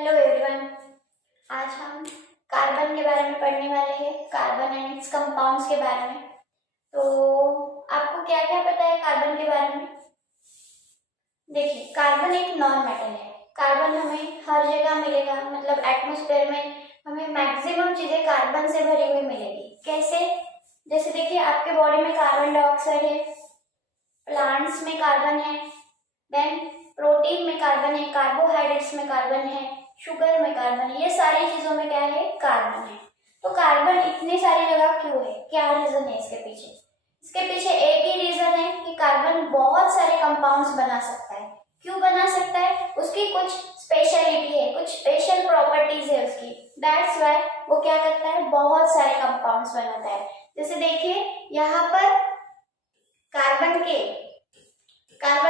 Hello everyone. आज हम carbon के बारे में पढ़ने वाले हैं, कार्बन एंड इट्स कंपाउंड्स के बारे में। तो आपको क्या क्या पता है कार्बन के बारे में? देखिए, कार्बन एक नॉन मेटल है। कार्बन हमें हर जगह मिलेगा, मतलब एटमॉस्फेयर में हमें मैक्सिमम चीजें कार्बन से भरी हुई मिलेगी। कैसे? जैसे देखिए, आपके बॉडी में कार्बन डाइऑक्साइड है, प्लांट्स में कार्बन है, देन प्रोटीन में कार्बन है, कार्बोहाइड्रेट्स में कार्बन है, शुगर में कार्बन है। ये सारी चीजों में क्या है? कार्बन है। तो कार्बन इतनी सारी जगह क्यों है? क्या रीजन है इसके पीछे? इसके पीछे एक ही रीजन है कि कार्बन बहुत सारे कंपाउंड्स बना सकता है। क्यों बना सकता है? उसकी कुछ स्पेशलिटी है, कुछ स्पेशल प्रॉपर्टीज है उसकी। दैट्स वाई वो क्या करता है? बहुत सारे कंपाउंड्स बनाता है। जैसे देखिए, यहाँ पर कार्बन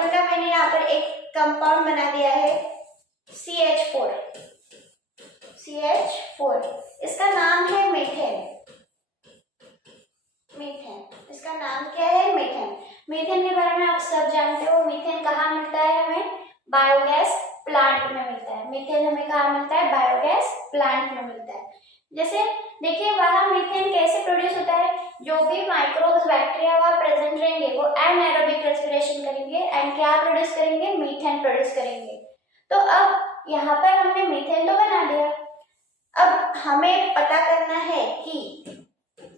का मैंने यहाँ पर एक कंपाउंड बना दिया है CH4। इसका नाम है मीथेन। इसका नाम क्या है? मीथेन के बारे में आप सब जानते हो। मीथेन कहाँ मिलता है? हमें बायोगैस प्लांट में मिलता है। मीथेन हमें कहाँ मिलता है? बायोगैस प्लांट में मिलता है। जैसे देखिए, वहां मीथेन कैसे प्रोड्यूस होता है? जो भी माइक्रोब्स, बैक्टीरिया वहां प्रेजेंट रहेंगे वो एनाएरोबिक रेस्पिरेशन करेंगे एंड क्या प्रोड्यूस करेंगे? मीथेन प्रोड्यूस करेंगे। तो अब यहाँ पर हमने मीथेन तो बना दिया। अब हमें पता करना है कि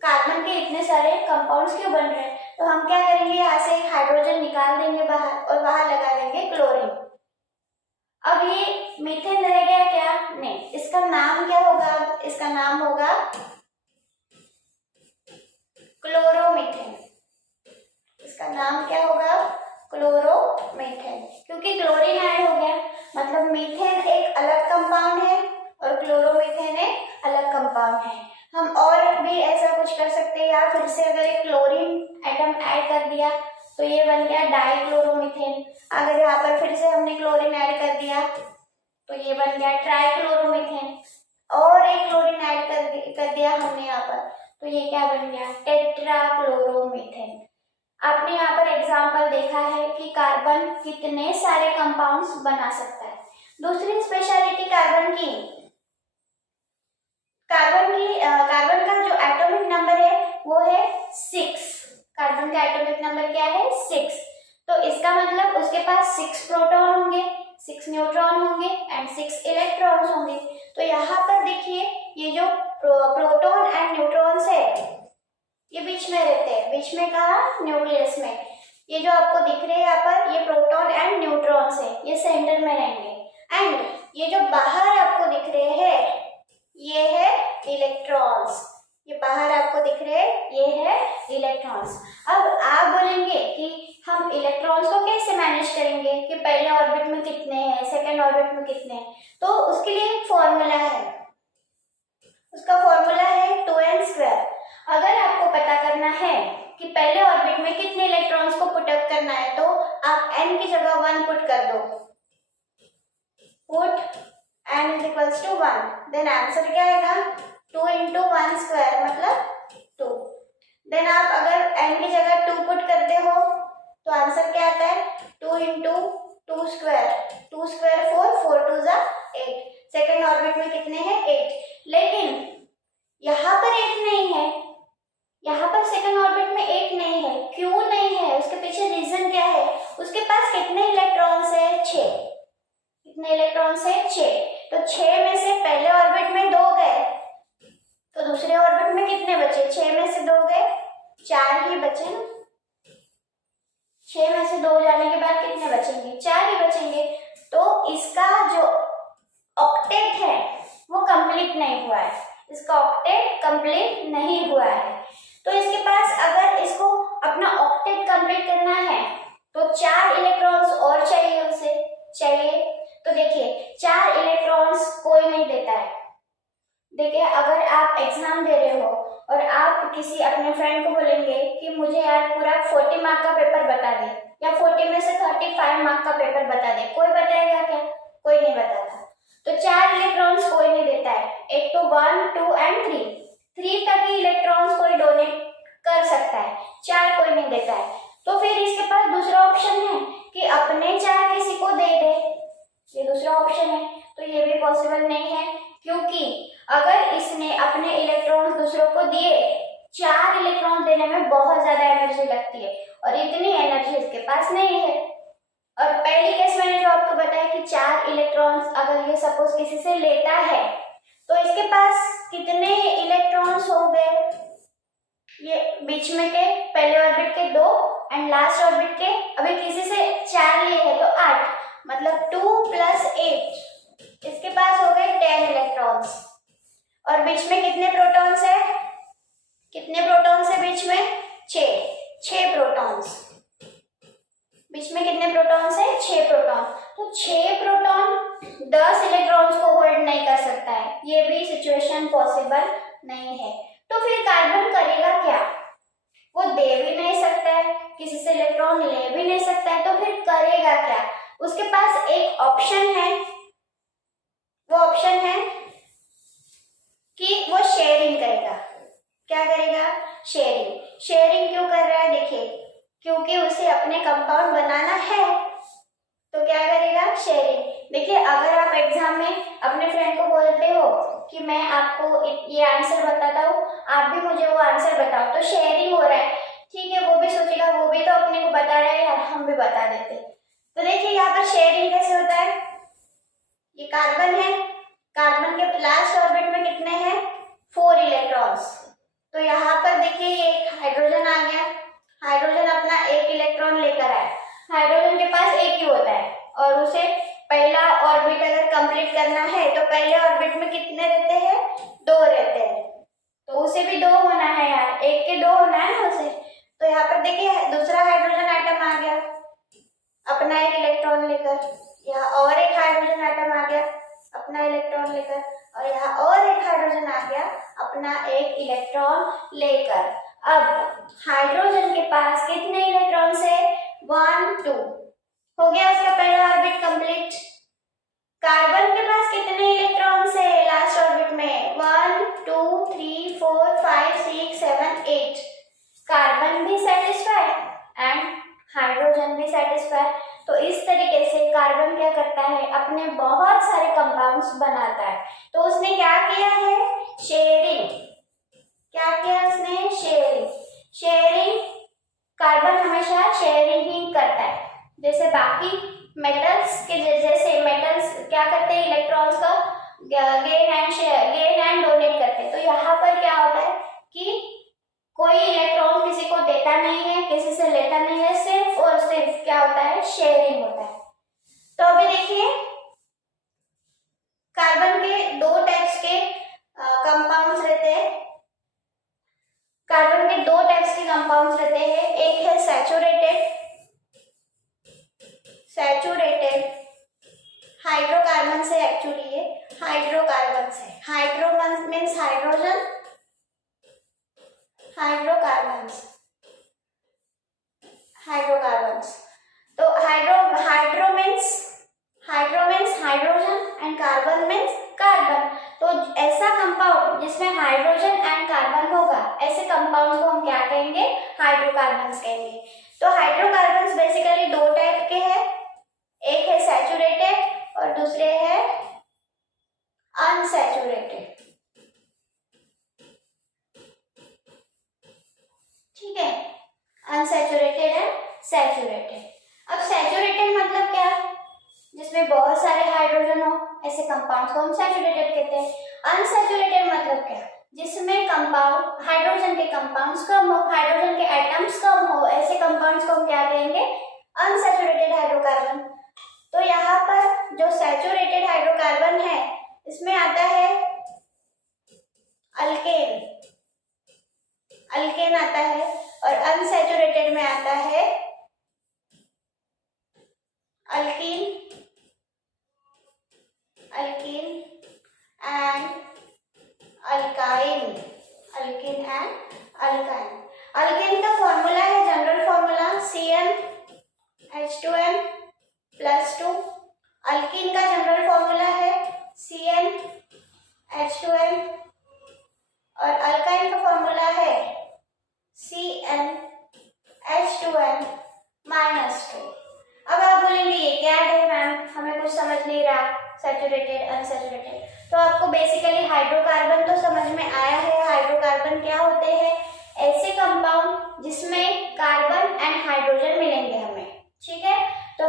कार्बन के इतने सारे कंपाउंड्स क्यों बन रहे हैं। तो हम क्या करेंगे? यहाँ से हाइड्रोजन निकाल देंगे बाहर और वहां लगा देंगे क्लोरीन। अब ये मीथेन रह गया क्या? नहीं। इसका नाम क्या होगा? इसका नाम होगा क्लोरोमीथेन। इसका नाम क्या होगा? क्लोरोमीथेन। क्योंकि क्लोरीन ऐड हो गया, मतलब मीथेन एक अलग कंपाउंड है और क्लोरोमीथेन एक अलग कंपाउंड है। हम और भी ऐसा कुछ कर सकते हैं, या फिर से अगर एक क्लोरीन एटम ऐड कर दिया तो ये बन गया डाइक्लोरोमीथेन। अगर यहाँ पर फिर से हमने क्लोरीन ऐड कर दिया तो ये बन गया ट्राइक्लोरोमीथेन। और एक क्लोरीन ऐड कर दिया हमने यहाँ पर तो ये क्या बन गया? टेट्राक्लोरोमीथेन। आपने यहाँ पर एग्जाम्पल देखा है कि कार्बन कितने सारे कंपाउंड्स बना सकता है। दूसरी स्पेशलिटी कार्बन का जो एटॉमिक नंबर है वो है 6। कार्बन का एटॉमिक नंबर क्या है? 6। तो इसका मतलब उसके पास 6 प्रोटॉन होंगे, 6 न्यूट्रॉन होंगे एंड 6 इलेक्ट्रॉन्स होंगे। तो यहाँ पर देखिए, ये जो प्रोटॉन एंड न्यूट्रॉन्स है ये बीच में रहते हैं। बीच में कहा? न्यूक्लियस में। ये जो आपको दिख रहे हैं यहाँ पर, ये प्रोटॉन एंड न्यूट्रॉन्स है, ये सेंटर में रहेंगे। एंड ये जो बाहर आपको दिख रहे हैं ये है इलेक्ट्रॉन्स। ये बाहर आपको दिख रहे हैं ये है इलेक्ट्रॉन्स। अब आप बोलेंगे कि हम इलेक्ट्रॉन्स को कैसे मैनेज करेंगे कि पहले ऑर्बिट में कितने हैं, सेकेंड ऑर्बिट में कितने हैं? तो उसके लिए एक फॉर्मूला है, उसका फॉर्मूला है 2n²। अगर आपको पता करना है कि पहले ऑर्बिट में कितने इलेक्ट्रॉन्स को पुट अप करना है तो आप n की जगह 1 पुट कर दो। Put n is 1, then answer क्या आएगा? 2 × 1² मतलब 2। देन आप अगर n की जगह 2 पुट करते हो तो आंसर क्या आता है? 2 × 2²। 2² 4, 4 2 8। सेकेंड ऑर्बिट में कितने हैं? 8। लेकिन यहाँ पर 8 नहीं है, यहाँ पर सेकेंड ऑर्बिट में 8 नहीं है। क्यों नहीं है? उसके पीछे रीजन क्या है? उसके पास कितने इलेक्ट्रॉन्स है? 6। कितने इलेक्ट्रॉन्स है? 6। तो 6 में से पहले ऑर्बिट में 2 गए तो दूसरे ऑर्बिट में कितने बचे? 6 में से 2 गए, 4 ही बचे ना। 6 में से 2 जाने के बाद कितने बचेंगे? 4 ही बचेंगे। तो इसका जो ऑक्टेट है वो कंप्लीट नहीं हुआ है। इसका ऑक्टेट कंप्लीट नहीं हुआ है। तो इसके पास अगर इसको अपना ऑक्टेट कंप्लीट करना है तो 4 इलेक्ट्रॉन्स और चाहिए उसे। तो देखिए, 4 इलेक्ट्रॉन्स कोई नहीं देता है। देखिए, अगर आप एग्जाम दे रहे हो और आप किसी अपने फ्रेंड को बोलेंगे कि मुझे यार पूरा 40 मार्क का पेपर बता दे, या 40 में से 35 मार्क का पेपर बता दे, कोई बताएगा क्या? कोई नहीं बताता। तो 4 इलेक्ट्रॉन्स कोई नहीं देता है। एक तो 1, 2 एंड 3 तक ही इलेक्ट्रॉन्स कोई डोनेट कर सकता है, 4 कोई नहीं देता है। तो फिर इसके पास दूसरा ऑप्शन है कि अपने 4 किसी को दे दे, ये दूसरा ऑप्शन है। तो तो ये भी पॉसिबल नहीं है, क्योंकि अगर इसने अपने इलेक्ट्रॉन्स दूसरों को दिए, 4 इलेक्ट्रॉन देने में बहुत ज्यादा एनर्जी लगती है और इतनी एनर्जी इसके पास नहीं है। और पहली केस मैंने जो आपको बताया कि 4 इलेक्ट्रॉन्स अगर ये सपोज किसी से लेता है तो इसके पास कितने इलेक्ट्रॉन्स हो गए, ये बीच में के पहले ऑर्बिट के 2 एंड लास्ट ऑर्बिट के अभी किसी से 4 लिए है तो 8, मतलब 2 + 8, इसके पास हो गए 10 इलेक्ट्रॉन्स। और बीच में कितने प्रोटॉन्स है, कितने प्रोटॉन्स है बीच में, 6 प्रोटॉन्स। बीच में कितने प्रोटॉन्स है, 6 प्रोटॉन। तो 6 प्रोटॉन 10 इलेक्ट्रॉन्स को होल्ड नहीं कर सकता है, ये भी सिचुएशन पॉसिबल नहीं है। तो फिर कार्बन करेगा क्या, वो दे भी नहीं सकता है, किसी से इलेक्ट्रॉन ले भी नहीं सकता है, तो फिर करेगा क्या। उसके पास एक ऑप्शन है, वो ऑप्शन है कि वो शेयरिंग करेगा। क्या करेगा, शेयरिंग। शेयरिंग क्यों कर रहा है, देखिए, क्योंकि उसे अपने कंपाउंड बनाना है, तो क्या करेगा, शेयरिंग। देखिए, अगर आप एग्जाम में अपने फ्रेंड को बोलते हो कि मैं आपको ये आंसर बताता हूँ, आप भी मुझे वो आंसर बताओ, तो शेयरिंग हो रहा है, ठीक है। वो भी सोचेगा वो भी तो अपने को बता रहा है, हम भी बता देते। तो देखिए यहाँ पर शेयरिंग कैसे होता है, ये कार्बन है, कार्बन के लास्ट ऑर्बिट में कितने हैं, 4 इलेक्ट्रॉन्स। तो यहाँ पर देखिए ये हाइड्रोजन आ गया, हाइड्रोजन अपना 1 इलेक्ट्रॉन लेकर आया। हाइड्रोजन के पास एक ही होता है और उसे पहला ऑर्बिट अगर कंप्लीट करना है तो पहले ऑर्बिट में कितने रहते हैं, 2 रहते हैं, तो उसे भी 2 होना है यार, 1 के 2 होना है ना उसे। तो यहाँ पर देखिए दूसरा हाइड्रोजन आइटम आ गया अपना 1 इलेक्ट्रॉन लेकर, यहाँ और एक हाइड्रोजन आइटम आ गया अपना इलेक्ट्रॉन लेकर, और यहाँ और एक हाइड्रोजन आ गया अपना 1 इलेक्ट्रॉन लेकर। अब हाइड्रोजन के पास कितने इलेक्ट्रॉन्स है, 1 2, हो गया उसका पहला ऑर्बिट कंप्लीट। कार्बन के पास कितने इलेक्ट्रॉन्स है लास्ट ऑर्बिट में, 1 2 3 4 5 6 7 8। कार्बन भी सेटिस्फाइड एंड हाइड्रोजन भी सेटिस्फाइड। तो इस तरीके से कार्बन क्या करता है, अपने बहुत सारे कंपाउंड्स बनाता है। तो उसने क्या किया है, शेयरिंग। क्या किया उसने, शेयरिंग। शेयरिंग, कार्बन हमेशा शेयरिंग ही करता है। जैसे बाकी मेटल्स के जैसे मेटल्स क्या करते हैं, इलेक्ट्रॉन्स का गेन एंड डोनेट करते हैं। तो यहाँ पर क्या होता है कि कोई इलेक्ट्रॉन किसी को देता नहीं है, किसी से लेता नहीं है, सिर्फ और सिर्फ क्या होता है, शेयरिंग होता है। तो अभी देखिए कार्बन के 2 टाइप्स के कंपाउंड्स रहते हैं। कार्बन के 2 टाइप्स के कंपाउंड्स रहते हैं, एक है सैचुरेटेड हाइड्रोकार्बन से, एक्चुअली ये हाइड्रोकार्बन से, हाइड्रो मीन्स हाइड्रोजन, हाइड्रोकार्बन्स। तो hydro means hydrogen and carbon means carbon. तो ऐसा कंपाउंड जिसमें हाइड्रोजन एंड कार्बन होगा, ऐसे कंपाउंड को हम क्या कहेंगे, हाइड्रोकार्बन्स कहेंगे। तो हाइड्रोकार्बन्स बेसिकली 2 टाइप के हैं, एक है सैचुरेटेड और दूसरे है अनसैचुरेटेड। ठीक है, अनसैचुरेटेड एंड सैचुरेटेड। अब सैचुरेटेड मतलब क्या, जिसमें बहुत सारे हाइड्रोजन हो, ऐसे कंपाउंड्स को हम सैचुरेटेड कहते हैं। अनसैचुरेटेड मतलब क्या, जिसमें कंपाउंड हाइड्रोजन के कंपाउंड्स कम हो, हाइड्रोजन के एटम्स कम हो, ऐसे कंपाउंड्स को हम क्या कहेंगे, अनसैचुरेटेड हाइड्रोकार्बन। तो यहाँ पर जो सैचुरेटेड हाइड्रोकार्बन है इसमें आता है अल्केन आता है, और अनसैचुरेटेड में आता है अल्कीन एंड अल्काइन। अल्केन का फॉर्मूला है, जनरल फॉर्मूला CnH2n+2। अल्कीन का जनरल फॉर्मूला है CnH2n, और अल्काइन का फॉर्मूला है CnH2n-2। अब आप बोलेंगे ये क्या है मैम, समझ नहीं रहा, सैचुरेटेड अनसैचुरेटेड, तो आपको बेसिकली हाइड्रोकार्बन तो समझ में आया है। हाइड्रोकार्बन क्या होते हैं? ऐसे कंपाउंड जिसमें कार्बन एंड हाइड्रोजन मिलेंगे हमें, ठीक है। तो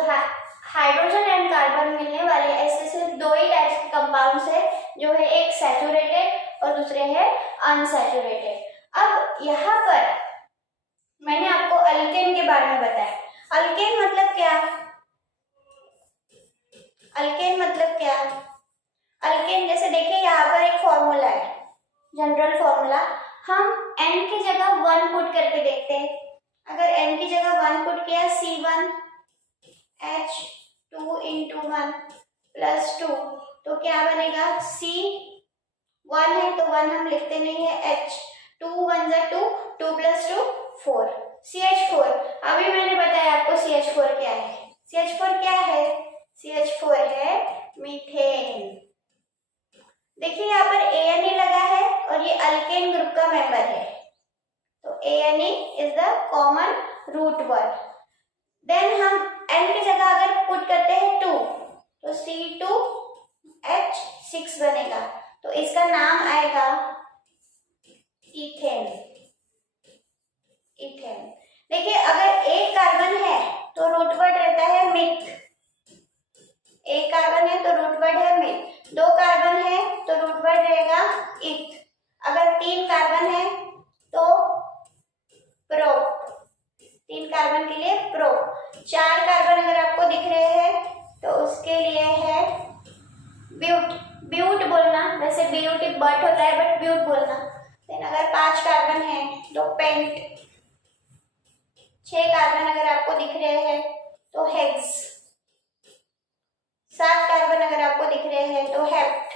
हाइड्रोजन एंड कार्बन मिलने वाले ऐसे सिर्फ दो ही टाइप्स के कंपाउंड्स है, जो है एक सैचुरेटेड और दूसरे है अनसैचुरेटेड। अब यहाँ पर मैंने आपको अल्केन के बारे में बताया। अल्केन मतलब क्या? अल्केन मतलब क्या? अल्केन जैसे देखिए यहाँ पर एक फॉर्मूला है, जनरल फॉर्मूला। हम n की जगह 1 पुट करके देखते हैं। अगर n की जगह 1 पुट किया, C1H2 into 1 plus 2, तो क्या बनेगा? C1 है तो 1 हम लिखते नहीं है, H 2 1 जा 2, 2 plus 2 4, CH4। अभी मैंने बताया आपको CH4 क्या है। CH4 क्या है? CH4 है मीथेन। देखिए यहाँ पर ANE लगा है और ये अल्केन ग्रुप का मेंबर है, तो ANE is the common root word. Then हम N की जगह अगर पुट करते हैं 2, तो C2H6 बनेगा, तो इसका नाम आएगा इथेन। इथेन। देखिए अगर एक कार्बन है तो रूट वर्ड रहता है मिथ। एक कार्बन है तो रूट वर्ड है मिथ। 2 कार्बन है तो रूट वर्ड रहेगा इथ। अगर 3 कार्बन है तो प्रो, 3 कार्बन के लिए प्रो। 4 कार्बन अगर आपको दिख रहे हैं तो उसके लिए है ब्यूट। ब्यूट बोलना, वैसे ब्यूट एक बट होता है बट ब्यूट बोलना। देन अगर 5 कार्बन है तो पेंट। 6 कार्बन अगर आपको दिख रहे हैं तो हेक्स। 7 कार्बन अगर आपको दिख रहे हैं तो हेप्ट।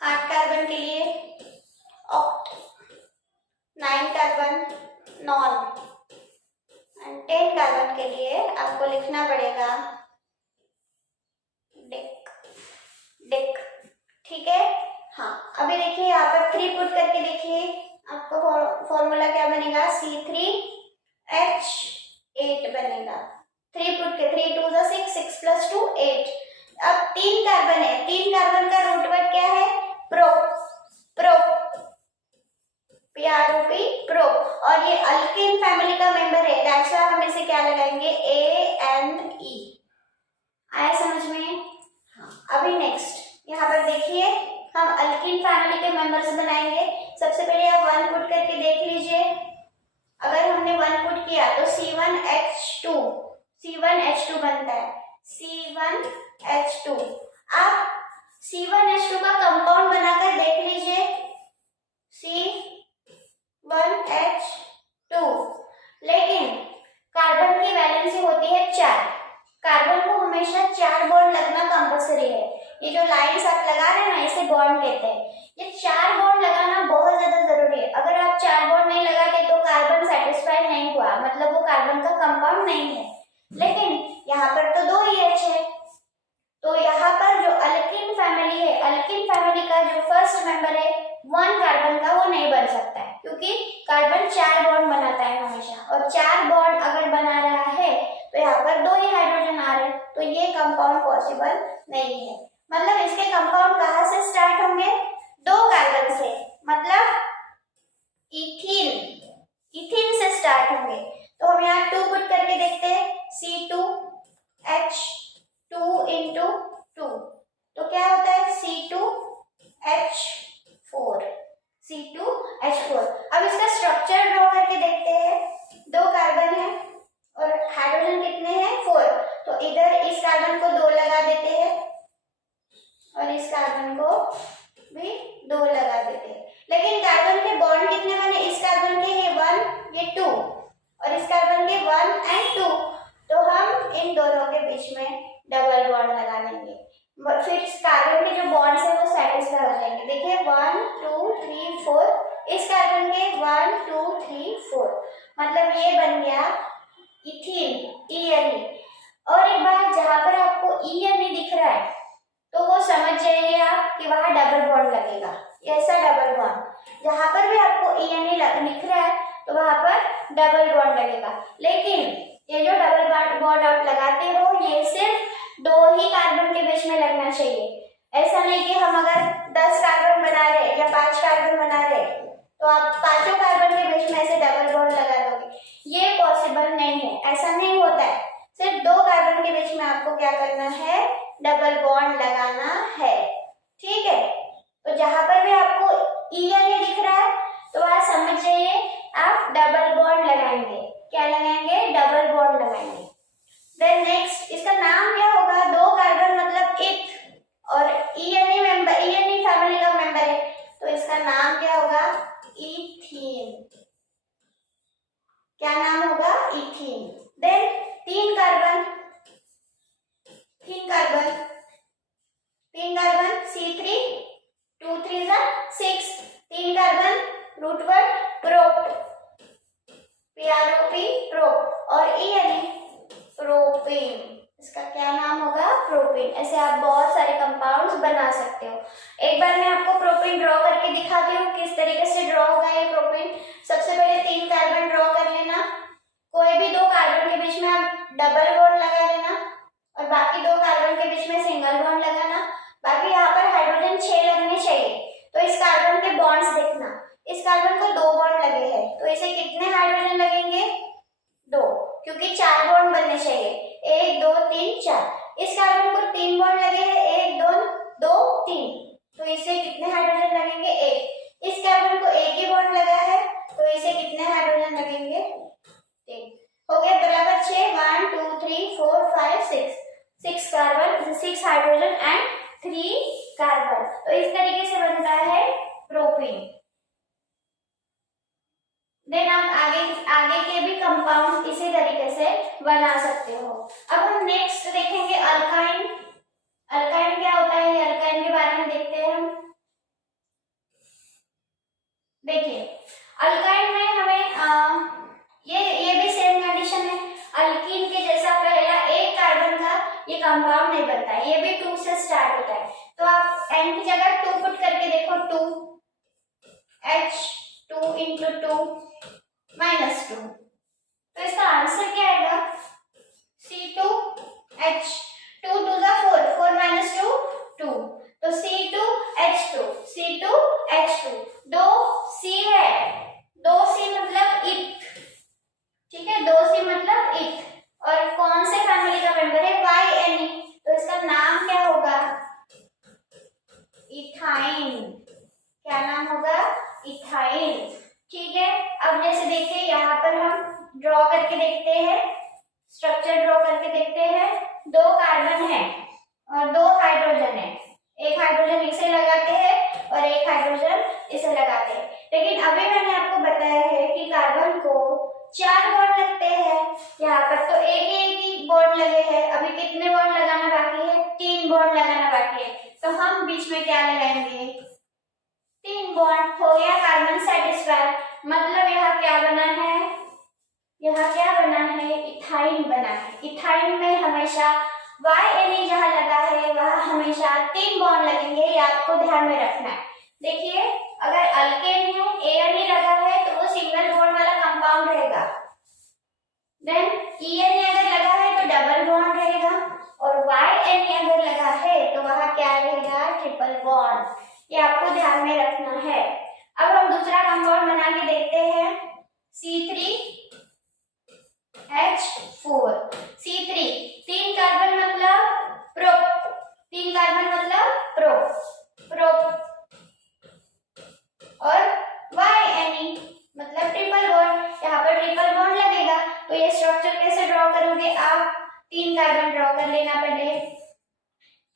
8 कार्बन के लिए oct. 9 carbon non. And 10 carbon के लिए आपको लिखना पड़ेगा डिक। डिक, ठीक है। हाँ, अभी देखिए यहाँ पर 3 पुट करके देखिए, आपको फॉर्मूला क्या बनेगा? C3H8 बनेगा। 3 पुट के 3 2 6, 6 plus 2 8। अब 3 कार्बन है, 3 कार्बन का रूट वर्ड क्या है? प्रो। Pro, PROP, pro. और ये अल्केन फैमिली का मेंबर है, दैट्स व्हाई हम इसे क्या लगाएंगे? ANE। आया समझ में? हाँ। अभी नेक्स्ट यहाँ पर देखिए, हम अल्कीन फैमिली के मेंबर्स बनाएंगे। सबसे पहले आप 1 पुट करके देख लीजिए। अगर हमने 1 पुट किया तो C1H2 बनता है। C1H2। आप C1H2 का कंपाउंड बनाकर देख लीजिए, C1H2। लेकिन कार्बन की वैलेंसी होती है 4। कार्बन को हमेशा 4 बॉन्ड लगना कंपल्सरी है। ये जो लाइंस आप लगा रहे हैं ना, इसे बॉन्ड कहते हैं। ये 4 बॉन्ड लगाना बहुत ज्यादा जरूरी है। अगर आप 4 बॉन्ड नहीं लगाते तो कार्बन सेटिस्फाई नहीं हुआ, मतलब वो कार्बन का कंपाउंड नहीं है। लेकिन यहाँ पर तो 2 ही H है, तो यहाँ पर जो अल्कीन फैमिली है, अल्कीन फैमिली का जो फर्स्ट मेंबर है 1 कार्बन का, वो नहीं बन सकता है, क्योंकि कार्बन 4 बॉन्ड बनाता है हमेशा, और 4 बॉन्ड अगर बना रहा है तो यहाँ पर 2 ही हाइड्रोजन आ रहे हैं, तो ये कंपाउंड पॉसिबल नहीं है। मतलब इसके कंपाउंड कहाँ से स्टार्ट होंगे? 2 कार्बन से, मतलब इथीन। इथीन से स्टार्ट होंगे। तो हम यहाँ 2 पुट करके देखते हैं, C2H2 into 2, तो क्या होता है? C2H4। C2H4। अब इसका स्ट्रक्चर ड्रॉ करके देखते हैं। 2 कार्बन है और हाइड्रोजन कितने हैं? 4, तो इधर इस कार्बन को 2 लगा देते हैं और इस कार्बन को भी 2 लगा देते हैं। लेकिन कार्बन के बॉन्ड कितने बने? इस कार्बन के ये 1, ये 2, और इस कार्बन के 1 and 2, तो हम इन दोनों के बीच में डबल बॉन्ड लगा देंगे। फिर इस कार्बन के जो बॉन्ड्स है वो सेटिस्फाई हो जाएंगे। देखिए 1 2 3 4, इस कार्बन के 1 2 3 4, मतलब ये बन गया इथीन, ENE। और एक बात, जहां पर आपको ENE दिख रहा है तो वो समझ जाइए आप कि वहां डबल बॉन्ड लगेगा, ऐसा डबल बॉन्ड। जहां पर भी आपको ENE दिख रहा है तो वहां पर डबल बॉन्ड लगेगा। लेकिन ये जो डबल बॉन्ड आप लगाते हो, ये सिर्फ क्या करना है, डबल बॉन्ड लगाना है। ठीक है, तो जहां पर भी आपको ENA दिख रहा है तो वहां समझ जाइए आप डबल बॉन्ड लगाएंगे। क्या लगाएंगे, डबल बॉन्ड लगाएंगे। देन नेक्स्ट इसका नाम क्या होगा, दो कार्बन मतलब इथ, और ENA फैमिली का मेंबर है तो इसका नाम क्या होगा, इथीन। क्या नाम होगा, इथीन। देन तीन कार्बन C3, 2 3 6, तीन carbon root word prop, PROP prop, और ENA प्रोपेन। इसका क्या नाम होगा, प्रोपेन। ऐसे आप बहुत सारे कंपाउंड्स बना सकते हो। एक बार मैं आपको प्रोपेन ड्रॉ करके दिखाती हूँ किस तरीके से ड्रॉ होगा ये प्रोपेन। सबसे पहले तीन कार्बन ड्रॉ कर लेना, कोई भी दो कार्बन के बीच में आप डबल बॉन्ड लगा लेना और बाकी दो कार्बन के बीच में सिंगल बॉन्ड लगाना। बाकी यहाँ पर हाइड्रोजन 6 लगने चाहिए, तो इस कार्बन के बॉन्ड्स देखना, इस कार्बन को दो बॉन्ड लगे हैं तो इसे कितने हाइड्रोजन लगेंगे, दो, क्योंकि 4 बॉन्ड बनने चाहिए, 1 2 3 4। इस कार्बन को 3 बॉन्ड लगे हैं, 1 2 2 3, तो इसे कितने हाइड्रोजन लगेंगे, 1। इस कार्बन को एक ही बॉन्ड लगा है तो इसे कितने हाइड्रोजन लगेंगे, 3। हो गए बराबर 6, 1 2 3 4 5 6 कार्बन, 6 हाइड्रोजन एंड 3 कार्बन। तो इस तरीके से बनता है प्रोपेन। देन आप आगे के भी कंपाउंड इसी तरीके से बना सकते हो। अब हम नेक्स्ट देखेंगे अल्काइन। अल्काइन क्या होता है, अल्काइन के बारे में देखते हैं हम। देखिए अल्काइन में हमें ये भी सेम कंडीशन है, अल्कीन के जैसा पहला एक कार्बन का ये कंपाउंड नहीं बनता है, ये भी 2 से स्टार्ट होता है। तो आप N की जगह 2 पुट करके देखो, 2 H 2 into 2 minus 2, तो इसका आंसर क्या आएगा, C2H, 2 2 4, 4 minus 2 2, तो C2H2 दो C है, दो C मतलब इथ, ठीक है, दो C मतलब इथ, और कौन से फैमिली का मेंबर है, YNE, तो इसका नाम क्या होगा, इथाइन। क्या नाम होगा, इथाइन। ठीक है, अब जैसे देखिए यहाँ पर हम ड्रॉ करके देखते हैं, स्ट्रक्चर ड्रॉ करके देखते हैं। दो कार्बन है और दो हाइड्रोजन है, एक हाइड्रोजन इसे लगाते हैं और एक हाइड्रोजन इसे लगाते हैं। लेकिन अभी मैंने आपको बताया है कि कार्बन को 4 बॉन्ड लगते हैं, यहाँ पर तो एक ही बॉन्ड लगे हैं। अभी कितने बॉन्ड लगाना बाकी है, 3 बॉन्ड लगाना बाकी है, तो हम बीच में क्या लगाएंगे, 3 बॉन्ड। हो गया कार्बन सेटिस्फाई, मतलब यहाँ क्या बना है, यहाँ क्या बना है, इथाइन बना है। इथाइन में हमेशा YNE जहाँ लगा है वहाँ हमेशा 3 बॉन्ड लगेंगे, ये आपको ध्यान में रखना है। देखिए अगर अल्केन है, ANE लगा है तो वो सिंगल बॉन्ड वाला कंपाउंड रहेगा। देन ENA अगर लगा है तो डबल बॉन्ड रहेगा, और YNE अगर लगा है तो वहाँ क्या रहेगा, ट्रिपल बॉन्ड। ये आपको ध्यान में रखना है। अब हम दूसरा कंपाउंड बना के देखते हैं, C3H4। C3 तीन कार्बन मतलब प्रोप, तीन कार्बन मतलब प्रोप, और YNE मतलब ट्रिपल बॉन्ड। यहाँ पर ट्रिपल बॉन्ड लगेगा, तो ये स्ट्रक्चर कैसे ड्रॉ करोगे आप, 3 कार्बन ड्रॉ कर लेना, पहले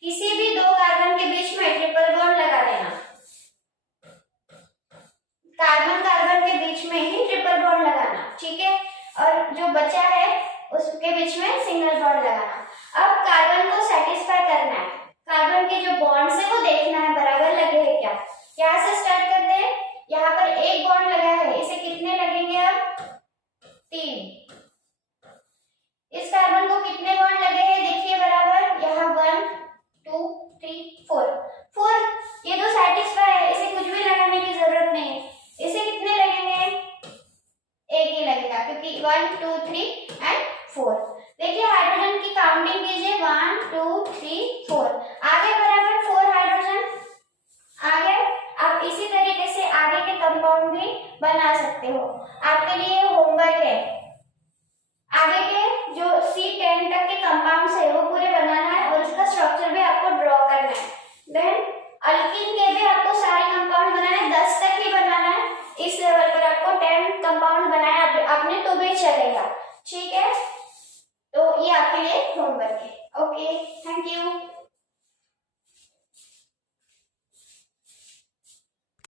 किसी भी दो कार्बन के बीच में ट्रिपल बॉन्ड लगा लेना, कार्बन के बीच में ही ट्रिपल बॉन्ड लगाना, ठीक है, और जो बचा है उसके बीच में सिंगल बॉन्ड लगाना। अब कार्बन को सेटिस्फाई करना है, कार्बन के जो बॉन्ड्स है वो देखना है बराबर लगे हैं क्या। यहाँ से स्टार्ट करते हैं, यहाँ पर एक बॉन्ड लगा है, इसे कितने लगेंगे, अब 3। इस कार्बन को कितने बॉन्ड लगे हैं, देखिए बराबर, यहाँ 1 2 3 4, ये तो सेटिस्फाई है, इसे कुछ भी लगाने की जरूरत नहीं है। इसे कितने लगेंगे, एक ही लगेगा, क्योंकि 1 2 3 एंड 4। देखिए हाइड्रोजन की काउंटिंग कीजिए, 1 2 3 4, आगे बराबर 4 हाइड्रोजन आगे। आप इसी तरीके से आगे के कंपाउंड भी बना सकते हो। आपके लिए होमवर्क है, आगे के जो C10 तक के कंपाउंड्स है वो पूरे बनाना है और उसका स्ट्रक्चर भी आपको ड्रॉ